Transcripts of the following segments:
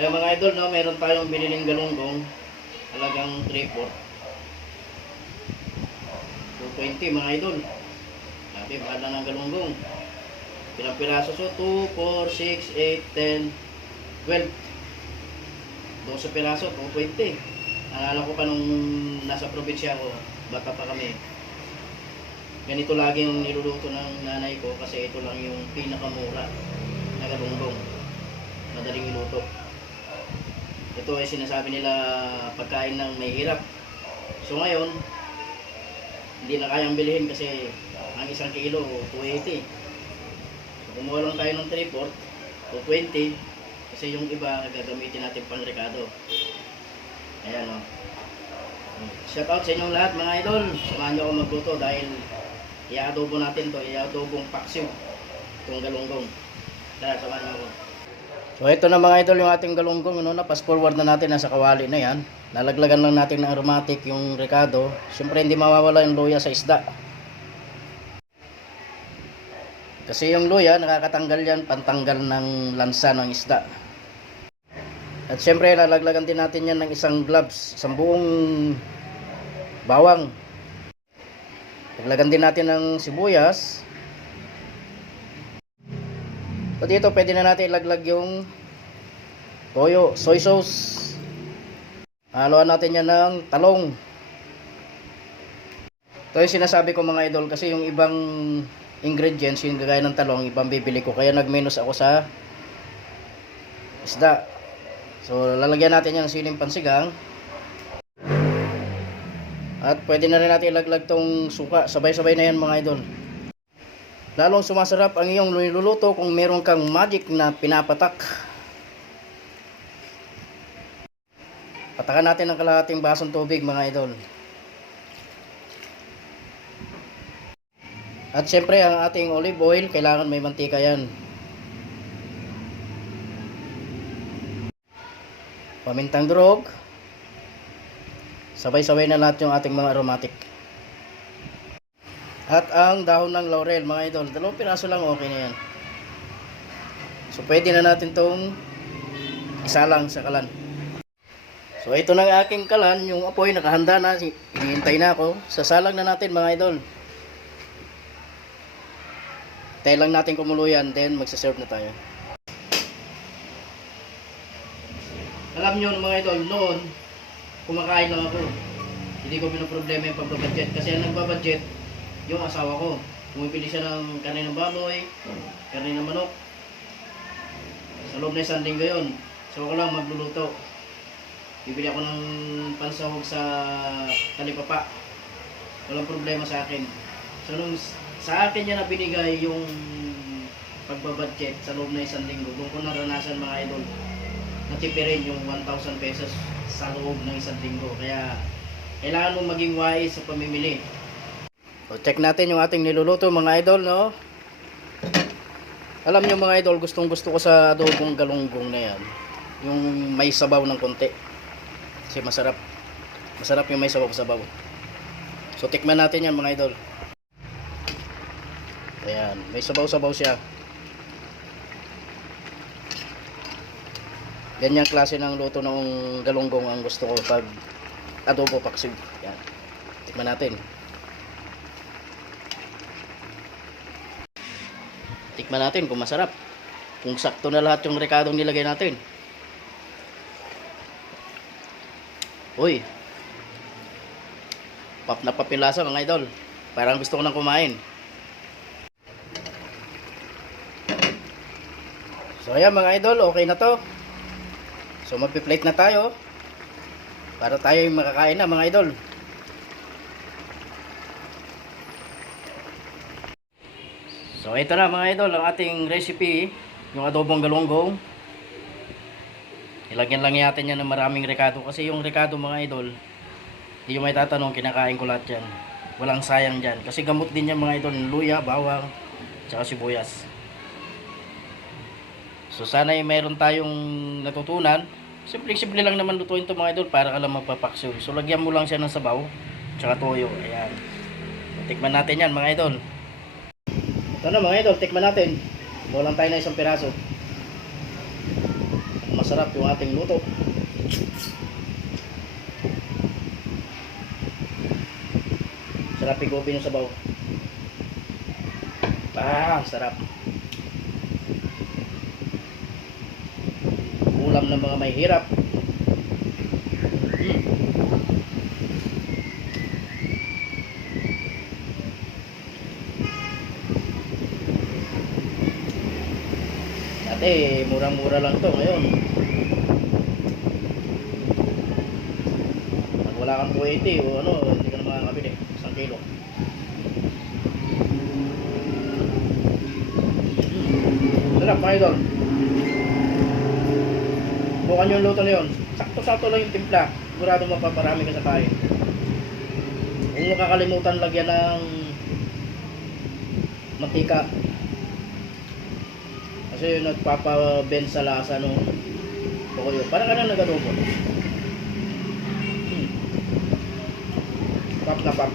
Eh mga idol, no, meron tayong biniling galunggong. Halagang 3-4. 220 mga idol. Sabi, mahal na ng galunggong. Pilang piraso so 2, 4, 6, 8, 10, 12. 12 piraso, 220. Naalala ko pa nung nasa probinsya ako, bata pa kami. Ganito lagi yung niluluto ng nanay ko kasi ito lang yung pinakamura na galunggong. Madaling iluto. Ito ay sinasabi nila pagkain ng may hirap. So ngayon, hindi na kayang bilhin kasi ang isang kilo, 280. So kumuha lang tayo ng 3 4 220. Kasi yung iba gagamitin natin pang rekado. Ayan o. Shout out sa inyong lahat mga idol. Samahan nyo ako magluto dahil i-adobo natin to. I-adobong paksiw. Itong galunggong. Tara, samahan nyo ako. So ito na mga idol yung ating galunggong. Ano, na pass forward na natin. Nasa kawali na yan. Lalaglagan lang natin ng aromatic yung rekado. Siyempre hindi mawawala yung luya sa isda. Kasi yung luya, nakakatanggal yan, pantanggal ng lansa ng isda. At syempre, lalaglagan din natin yan ng isang gloves, isang buong bawang. Laglagan din natin ng sibuyas. So dito, pwede na natin ilaglag yung toyo, soy sauce. Haluan natin yan ng talong. Ito yung sinasabi ko mga idol kasi yung ibang ingredients, yung gagaya ng talong, ibang bibili ko. Kaya nag-minus ako sa isda. So, lalagyan natin yan ng siling pansigang. At pwede na rin natin ilaglag tong suka. Sabay-sabay na yan mga idol. Lalong sumasarap ang iyong niluluto kung meron kang magic na pinapatak. Patakan natin ng kalahating basong tubig mga idol. At syempre ang ating olive oil, kailangan may mantika yan. Pamintang durog. Sabay-sabay na lahat yung ating mga aromatic. At ang dahon ng laurel mga idol, dalawang piraso lang okay na yan. So pwede na natin tong isalang sa kalan. So ito ang aking kalan, yung apoy nakahanda na, hinihintay na ako. Sasalang na natin mga idol. Tayo lang natin kumulo yan, then magsaserve na tayo. Alam nyo mga idol, noon, kumakain lang ako. Hindi ko pinoproblema yung pagbabudget. Kasi ang nagbabudget, yung asawa ko. Pumipili siya ng karne ng baboy, karne ng manok. Sa loob na isang linggo yun. So ako lang magluluto. Bibili ako ng pansahog sa talipapa. Walang problema sa akin. So nung sa akin niya na binigay yung pagbabudget sa loob na isang linggo. Doon ko naranasan mga idol. Natipirin yung 1,000 pesos sa loob ng isang linggo. Kaya kailangan mong maging wise sa pamimili. So, check natin yung ating niluluto mga idol, no? Alam nyo mga idol, gustong gusto ko sa adobong galunggong na yan. Yung may sabaw ng konti. Kasi masarap. Masarap yung may sabaw-sabaw. So, tikman natin yan mga idol. Ayan, may sabaw-sabaw siya. Ganyang klase ng luto ng galunggong ang gusto ko pag adobo paksig. Yan. Tikman natin. Tikman natin kung masarap. Kung sakto na lahat yung rekadong nilagay natin. Uy. Pap na papilasa mga idol. Parang gusto ko nang kumain. So ayan mga idol, okay na to. So magpi-plate na tayo. Para tayo yung makakain na mga idol. So ito na mga idol, ang ating recipe, yung adobong galunggong. Ilagyan lang natin yan ng maraming rekado kasi yung rekado mga idol, hindi yung may tatanong, kinakain ko lahat yan. Walang sayang dyan. Kasi gamot din yan mga idol, luya, bawang, tsaka sibuyas. So sana ay mayroon tayong natutunan. Simple-simple lang naman lutuin to mga idol para ka lang magpapaksyo. So lagyan mo lang siya ng sabaw, tsaka toyo. Ayan. Tikman natin yan mga idol. Ito na mga idol, tikman natin. Kulang tayo na isang piraso. Mas masarap yung ating luto. Sarap igupin yung sabaw. Ah, sarap. Ulam ng mga may hirap. Dati, murang-mura lang to ngayon. Pag wala kang 280 o ano, hindi ka na makakabili. Isang kilo. Sarap mga idol. Bukan yung luto na yun. Sakto-sakto lang yung timpla. Sigurado mapaparami ka sa kain. Huwag mo kakalimutan lagyan ng mantika. Kasi nagpapabend sa lasa nung toyo. Parang ka na nag-adobo. Hmm. Pop na pop.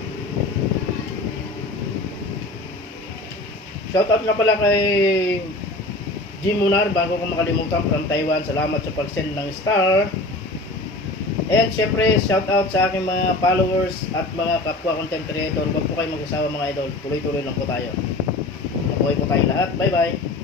Shoutout nga pala kay Jim Munar bago ko makalimutan from Taiwan. Salamat sa pag-send ng star. And syempre, shoutout sa aking mga followers at mga kapwa content creator. Huwag po kayo mag-asawa mga idol. Tuloy-tuloy lang po tayo. Mabuhay po tayo lahat. Bye-bye.